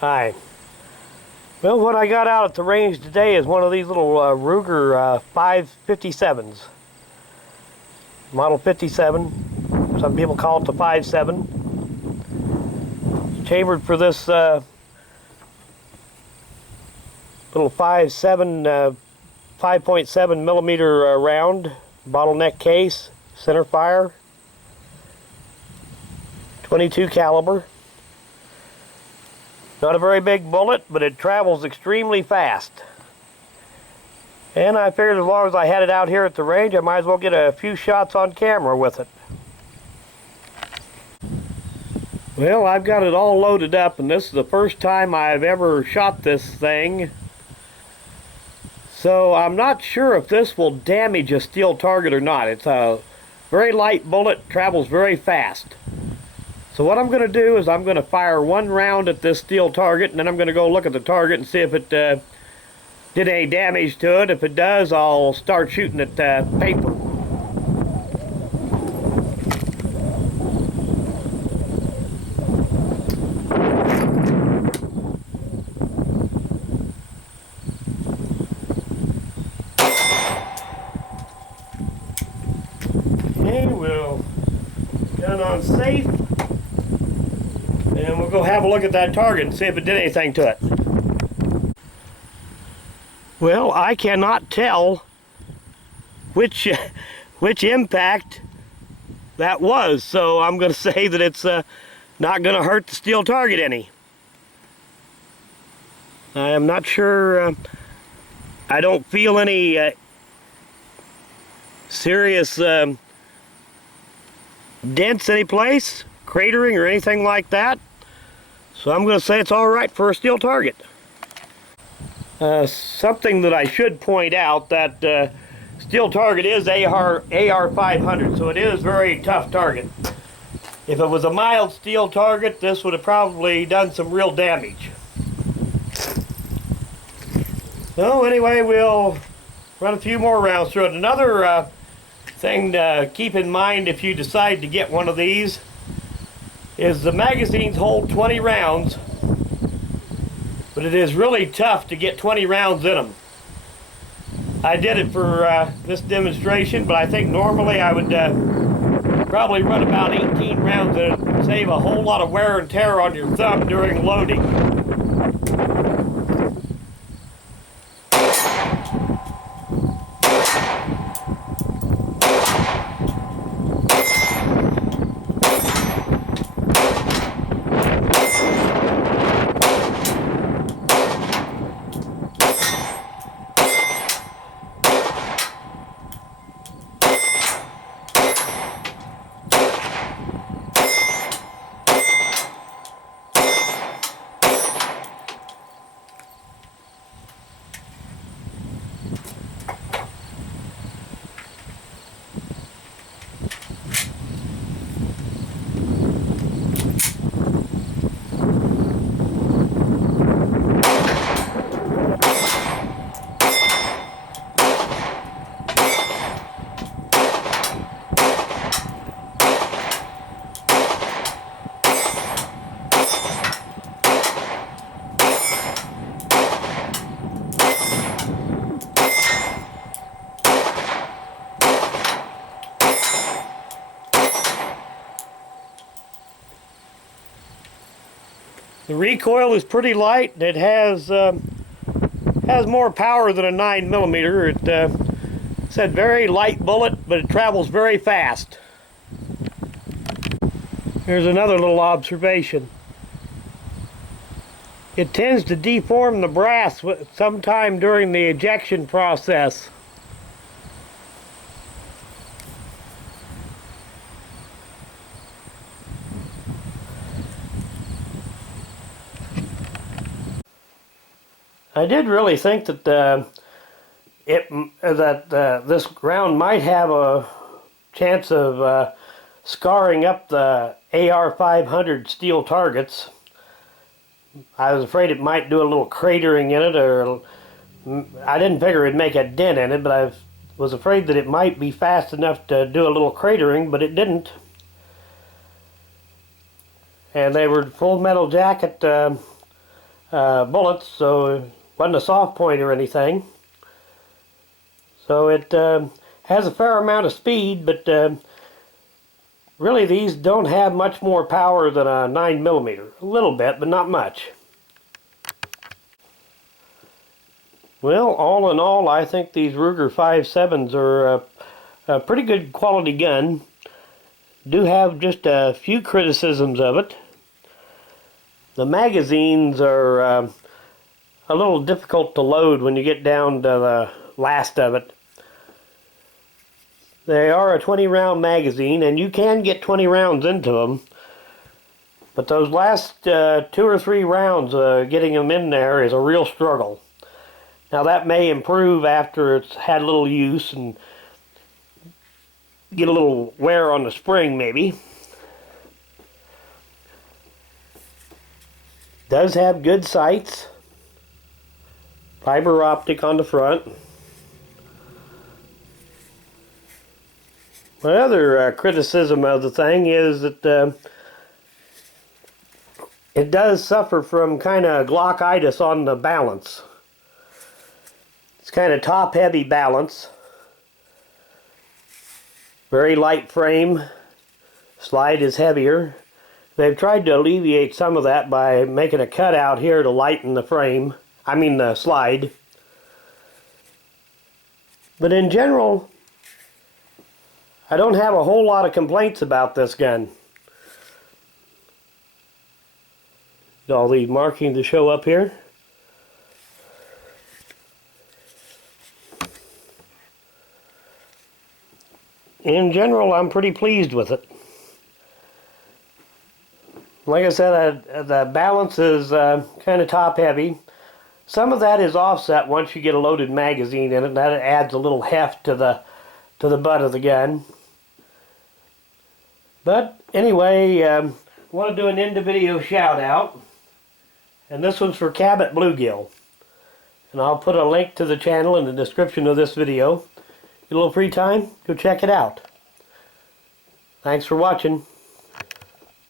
Hi. Well, what I got out at the range today is one of these little Ruger 5.57s. Model 57. Some people call it the 5.7. Chambered for this little 5.7 millimeter round. Bottleneck case. Center fire. 22 caliber. Not a very big bullet, but it travels extremely fast. And I figured as long as I had it out here at the range, I might as well get a few shots on camera with it. Well, I've got it all loaded up, and this is the first time I've ever shot this thing. So I'm not sure if this will damage a steel target or not. It's a very light bullet, travels very fast. So what I'm going to do is I'm going to fire one round at this steel target, and then I'm going to go look at the target and see if it did any damage to it. If it does, I'll start shooting at paper. Okay, we'll gun on safe. And we'll go have a look at that target and see if it did anything to it. Well, I cannot tell which impact that was, so I'm going to say that it's not going to hurt the steel target any. I am not sure. I don't feel any serious dents anyplace, cratering or anything like that. So I'm going to say it's all right for a steel target. Something that I should point out, that steel target is AR 500, so it is a very tough target. If it was a mild steel target, this would have probably done some real damage. So anyway, we'll run a few more rounds through it. Another thing to keep in mind if you decide to get one of these is the magazines hold 20 rounds, but it is really tough to get 20 rounds in them. I did it for this demonstration, but I think normally I would probably run about 18 rounds in it and save a whole lot of wear and tear on your thumb during loading. The recoil is pretty light, and it has more power than a 9mm. It's a very light bullet, but it travels very fast. Here's another little observation. It tends to deform the brass sometime during the ejection process. I did really think that this round might have a chance of scarring up the AR 500 steel targets. I was afraid it might do a little cratering in it, or I didn't figure it'd make a dent in it, but I was afraid that it might be fast enough to do a little cratering, but it didn't. And they were full metal jacket bullets, so it wasn't a soft point or anything. So it has a fair amount of speed, but really these don't have much more power than a 9mm. A little bit, but not much. Well, all in all, I think these Ruger 5.7s are a pretty good quality gun. Do have just a few criticisms of it. The magazines are a little difficult to load when you get down to the last of it. They are a 20-round magazine, and you can get 20 rounds into them. But those last 2 or 3 rounds, getting them in there is a real struggle. Now that may improve after it's had a little use and get a little wear on the spring maybe. Does have good sights. Fiber optic on the front. My other criticism of the thing is that it does suffer from kind of Glockitis on the balance. It's kind of top-heavy balance. Very light frame. Slide is heavier. They've tried to alleviate some of that by making a cutout here to lighten the frame. I mean the slide. But in general, I don't have a whole lot of complaints about this gun. All these markings to show up here. In general, I'm pretty pleased with it. Like I said, the balance is kind of top heavy. Some of that is offset once you get a loaded magazine in it. That adds a little heft to the butt of the gun. But anyway, I want to do an end of video shout out. And this one's for Cabot Bluegill. And I'll put a link to the channel in the description of this video. Get a little free time, go check it out. Thanks for watching.